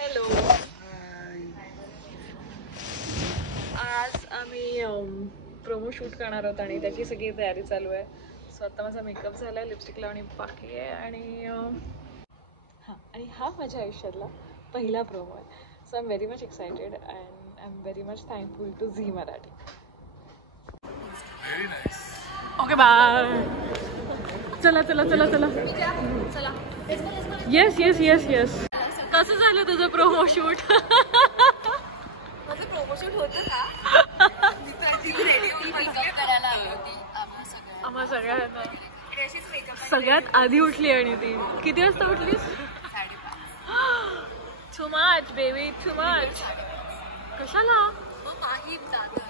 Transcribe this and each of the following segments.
Hello. आज आम्ही promo shoot करणार आहोत आणि त्याची सगळी तयारी चालू आहे. सो आता माझा मेकअप झाला आहे, लिपस्टिक लावणी बाकी आहे आणि आणि हा माझ्या आयुष्यातला पहिला प्रोमो आहे. So I am very much excited and I am very much thankful to Zee Marathi. Okay bye. चला चला चला चला चला. Yes yes yes yes. कसं झालं तुझं प्रोमो शूट? माझं प्रोमो शूट होतं का? आम्हा सगळ्यांना सगळ्यात आधी उठली आणि ती किती वाजता उठलीस? 5:30. Too much baby, too much. कशाला?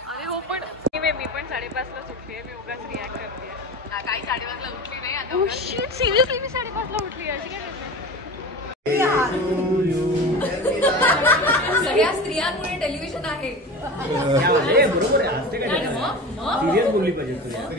अरे हो पण मी पण 5:30लाच उठली आहे. मी उगाच रिॲक्ट करते. काही 5:30ला उठली नाही आता. ओ शिट, सिरियसली मी 5:30ला उठली आहे. ठीक आहे. सगळ्या स्त्रियांमुळे टेलिव्हिजन आहे. बरोबर आहे. सिरियस बोलली पाहिजे तू.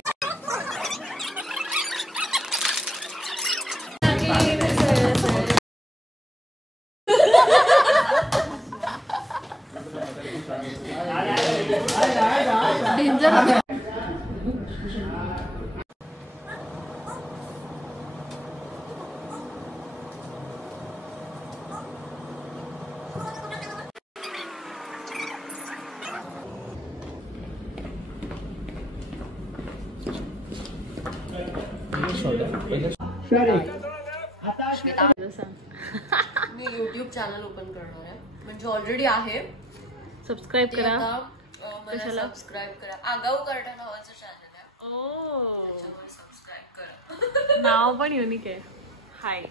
मी युट्यूब चॅनल ओपन करणार आहे, म्हणजे ऑलरेडी आहे. सबस्क्राईब करा. मला सबस्क्राईब करा. आगाऊ कर्टन नावाचं चॅनल आहे. ओ, त्याच्यावर सबस्क्राईब करा. नाव पण युनिक आहे. हाय,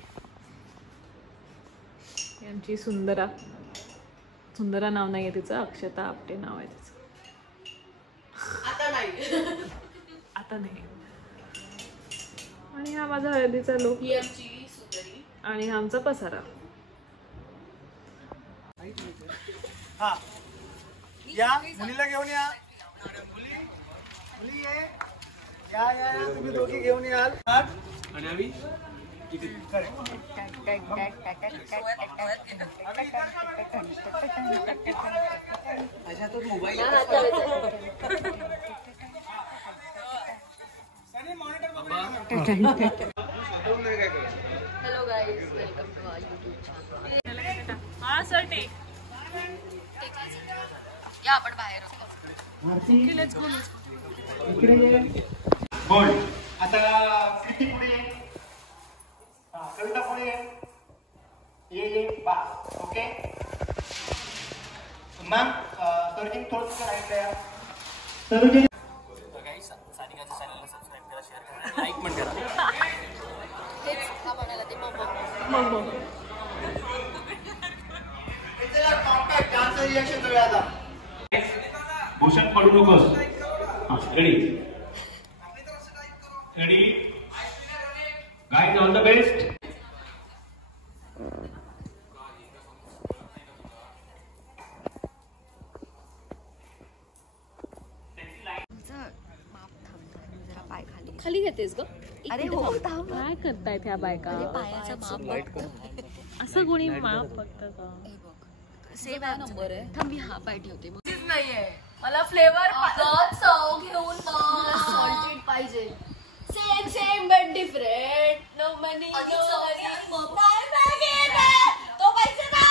आमची सुंदरा. सुंदरा नाव नाही आहे तिचं, अक्षता आपटे नाव आहे तिचं. आता नाही. आता नाही. आणि हा माझा हळदीचा लुक. ही आमची सुंदरी आणि हा आमचा पसारा. हा या मुलीला घेऊन या. मुली ये. या या या तुम्ही दोघी घेऊन याल. आणि आम्ही hello guys, welcome to our YouTube channel. हा साठी या आपण बाहेर बोल. आता किती पुढे ये. कविता पुढे ये बा. Okay ma'am. सरोजिनी थोडं करायचं. सरोजिनी सानिकाच्या चॅनलला सबस्क्राईब करा, शेअर करा, लाईक पण करा. हेच का म्हणाला ते रिएक्शन करूया आता. भूषण पडू नकोस. Ready ready guys, all the best. खाली घेतेस ग? अरे हो, काय करतायत ह्या बायका? पायाचा माप असं कोणी माप फक्त का? सेम नंबर आहे. थांबी हा पाय ठेवते. नाहीये मला फ्लेवर चव घेऊन सॉल्टेड पाहिजे. Same same but different. No money no तो पाहिजे ना.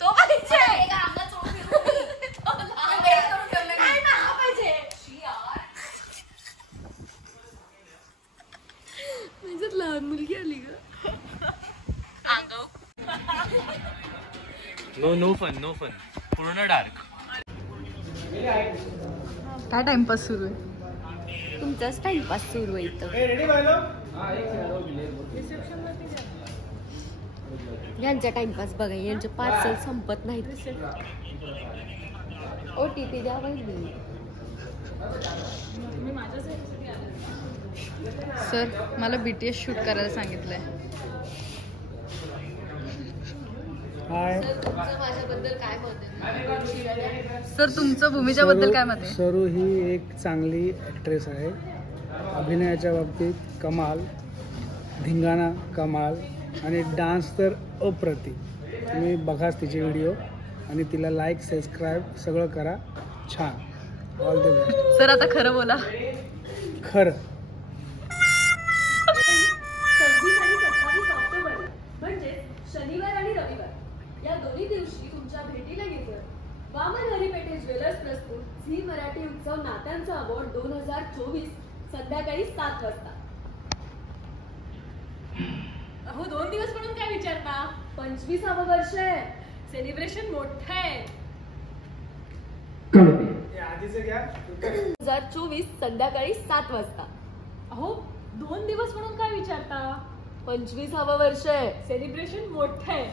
तो पाहिजे. लहान मुलगी आली ग. नो फन पूर्ण डार्क. काय टाइमपास सुरू आहे? तुमचाच टाइमपास सुरू आहे इथं. यांचा टाइमपास बघा. यांचे पार्सल संपत नाहीत. OTP द्या वहिनी. सर, मला BTS शूट करायला सांगितलंय. माझ्याबद्दल काय मत आहे? सर, तुमचं भूमिकाबद्दल काय मत आहे? सरू ही एक चांगली ॲक्ट्रेस आहे. अभिनयाच्या बाबतीत कमाल, धिंगाणा कमाल आणि डान्स तर अप्रतिम. तुम्ही बघाच तिचे व्हिडिओ आणि तिला लाईक सबस्क्राईब सगळं करा. छान. All the best. सर आता खरं बोला. खरं. 26 आणि 27 ऑक्टोबर म्हणजे शनिवार आणि रविवार या दोन्ही दिवशी तुमच्या भेटीला घेतोय वामन हरिपेठे ज्वेलर्स प्रस्तुत झी मराठी उत्सव नात्यांचा अवॉर्ड 2024 संध्याकाळी 7 वाजता. अहो 2 दिवस म्हणून काय विचारता? 25वे वर्ष आहे. सेलिब्रेशन मोठं आहे. आधीचं घ्या. 2024 संध्याकाळी 7 वाजता. अहो 2 दिवस म्हणून काय विचारता? 25वे वर्ष आहे. सेलिब्रेशन मोठं आहे.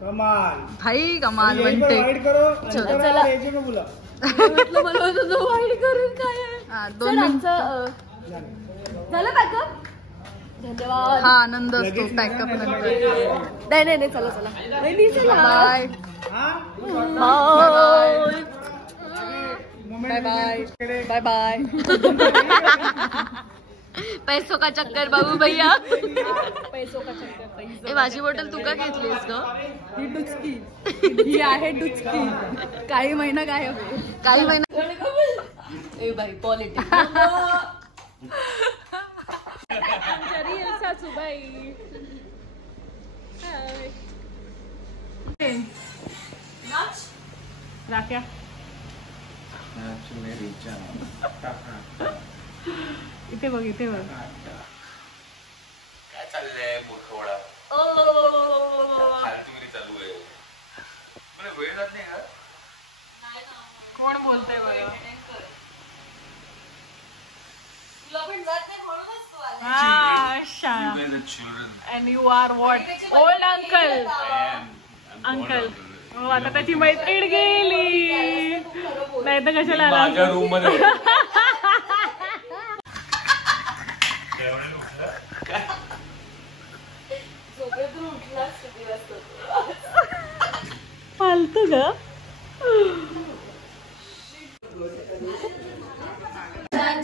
कमाल. भाई कमाल यही पर म्हणते. वाइड करो. चला. चला रेजे में बोला. म्हटलं मला तुझं वाईट करून काय आहे. हा, सर, 2 मिनिट. आमचं झालं पॅकअप. धन्यवाद. हा आनंद असतो पॅकअप नंतर. नाही चला नाही चला. बाय हाँ? Bye bye bye bye. पैसों का चक्कर बाबू भैया. पैसों का चक्कर. ए माझी बॉटल तू का घेतलीस ग? ही डुचकी ही आहे डुचकी. काही महिना काय काही महिना. ए बाई पॉलिटिक्स. सासूबाई. राख्या इथे बघ इथे बघ. काय चाललंय मूर्खवडा फालतूगिरी चालू आहे. बरं वेळ जात नाही का? कोण बोलतंय बरं? हा शाळा. And you are what? Old uncle. Uncle. हो आता त्याची मैत्रीण गेली. नाही तर कशाला आला? माझ्या रूम मध्ये फालतू ग.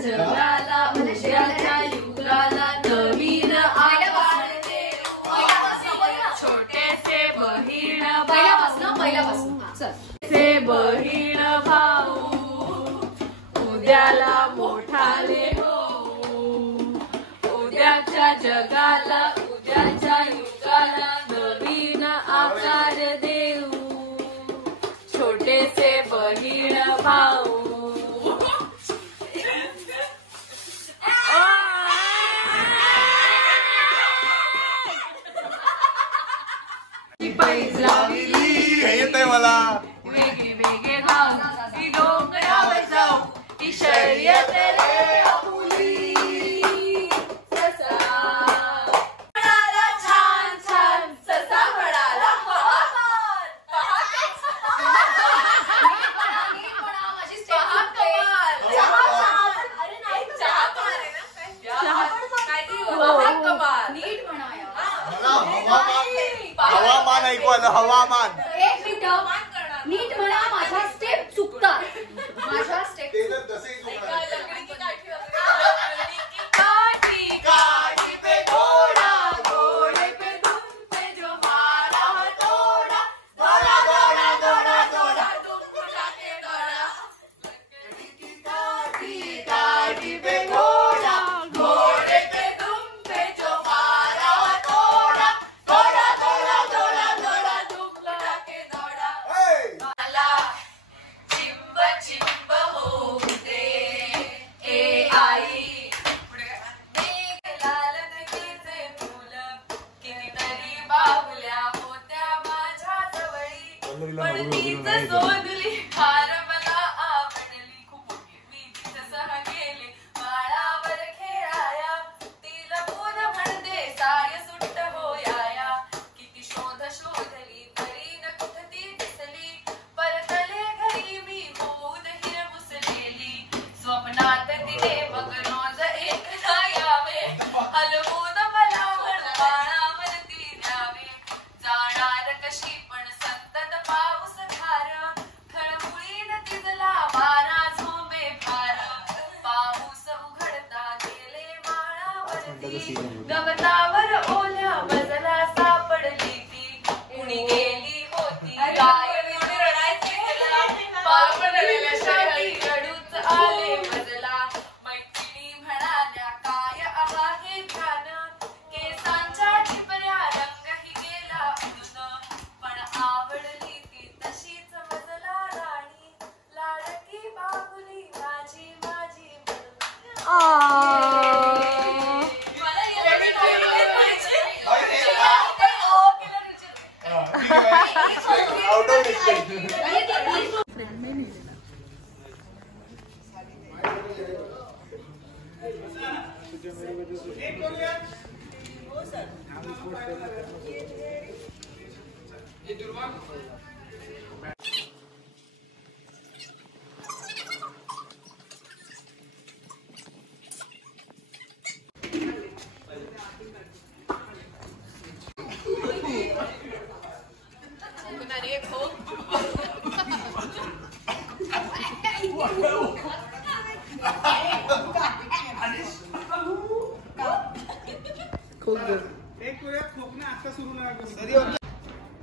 जगाला उद्याच्या युगाला नवीन आकार दे. छोटेसे बहीण पहिल्यापासून चल. बहीण भाऊ उद्याला मोठाले हो. उद्याच्या जगाला उद्याच्या युगाला नवीन आकार देऊ. छोटेसे बहीण भाऊ. पैज लावली येत आहे मला. वेगे वेगे धाव ती डोंगरावर जाऊ. ती शर्यत रे आपुली. ससा म्हणाला छान छान. ससा म्हणाला महान. हवामान ऐकू आलं. हवामान एक मिनिट नीट म्हणा. माझ्या स्टेप चुकतात. माझ्या स्टेप ते जर तसंही चुकणार. एक वेळा खोकणं आता सुरू नाही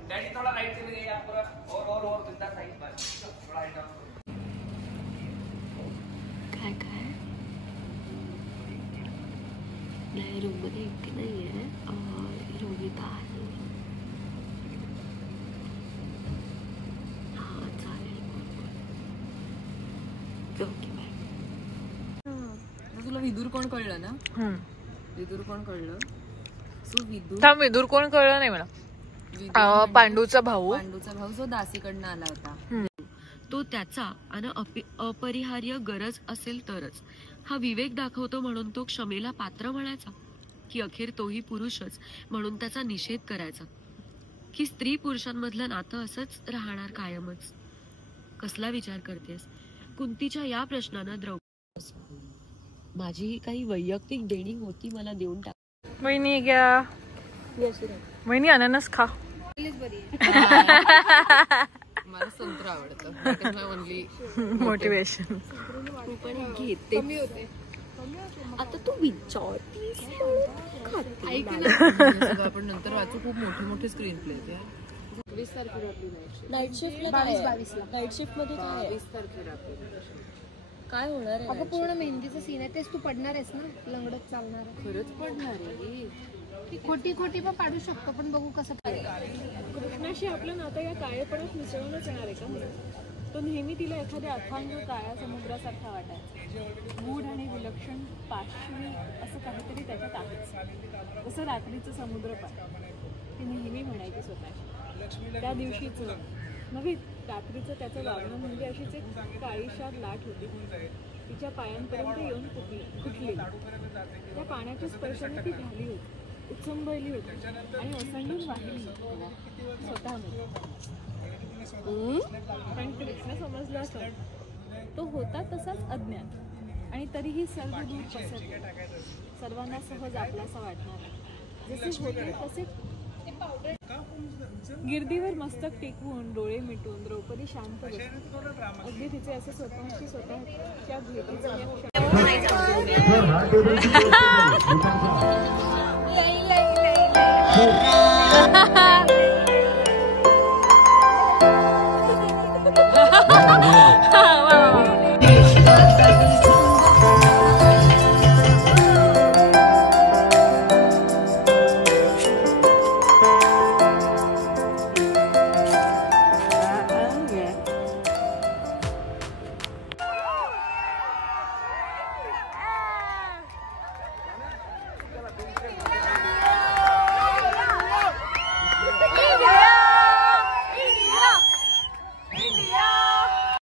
डॅडी थोड़ा राइट से या पूरा और जितना साइड बस थोड़ा राइट काय काय नाही रूम मध्ये एकटी नाहीये योगिता आहे हा चालेल ओके बाय तुला विदूर कोण कळलं ना विदूर कोण कळलं सो विदूर थांब विदूर कोण कळलं नाही मला पांडूचा भाऊ पांडूचा भाऊ जो दासीकडनं आला होता तो त्याचा आणि अपरिहार्य गरज असेल तरच हा विवेक दाखवतो म्हणून तो क्षमेला पात्र म्हणायचा की अखेर तोही पुरुषच म्हणून त्याचा निषेध करायचा की स्त्री पुरुषांमधलं नातं असंच राहणार कायमच कसला विचार करतेस कुंतीच्या या प्रश्नानं द्रौपदी माझी ही काही वैयक्तिक देणी होती मला देऊन टाक वहिनी घ्या वहिनी अननस खा मला संत्र आवडतं ओनली मोटिवेशन तू पण घेते आता तू विचारतीस आपण नंतर वाचू खूप मोठे मोठे स्क्रीन प्ले 20 तारखेला आपली नाईट शिफ्ट 22 नाईट शिफ्ट मध्ये काय आहे? 20 तारखेला आपली काय होणार आहे अगं पूर्ण मेहंदीचं सीन आहे तेच तू पडणार आहेस ना लंगडत चालणार खरंच पडणार आहे ती खोटी खोटी पण पाडू शकतो पण बघू कसं कृष्णाशी आपलं नातं या काळेपणात मिसळूनच येणार आहे का तो नेहमी तिला एखाद्या अथांग काळ्या समुद्रासारखा वाटायचा गूढ आणि विलक्षण पाश्वी असं काहीतरी त्याच्यात आहेच जसं रात्रीचं समुद्रपान ती नेहमी म्हणायची स्वतः त्या दिवशीचं नव्हे रात्रीचं त्याचं वागणं म्हणजे अशीच एक काळीशार लाट होती तिच्या पायांपर्यंत येऊन कुठली त्या पाण्याच्या स्पर्शाने ती झाली होती उचंबळली होती आणि ओसंडून वाहिली स्वतःमध्ये पण कृष्ण समजला असं तो होता तसाच अज्ञात आणि तरीही सर्व दूर पसरले सर्वांना सहज आपलासा वाटणार जसे होते तसे गिरदीवर मस्तक टेकवून डोळे मिटून द्रौपदी शांत बसली अगदी तिचे असे स्वतःशी स्वतःच्या भेटीचे या क्षणी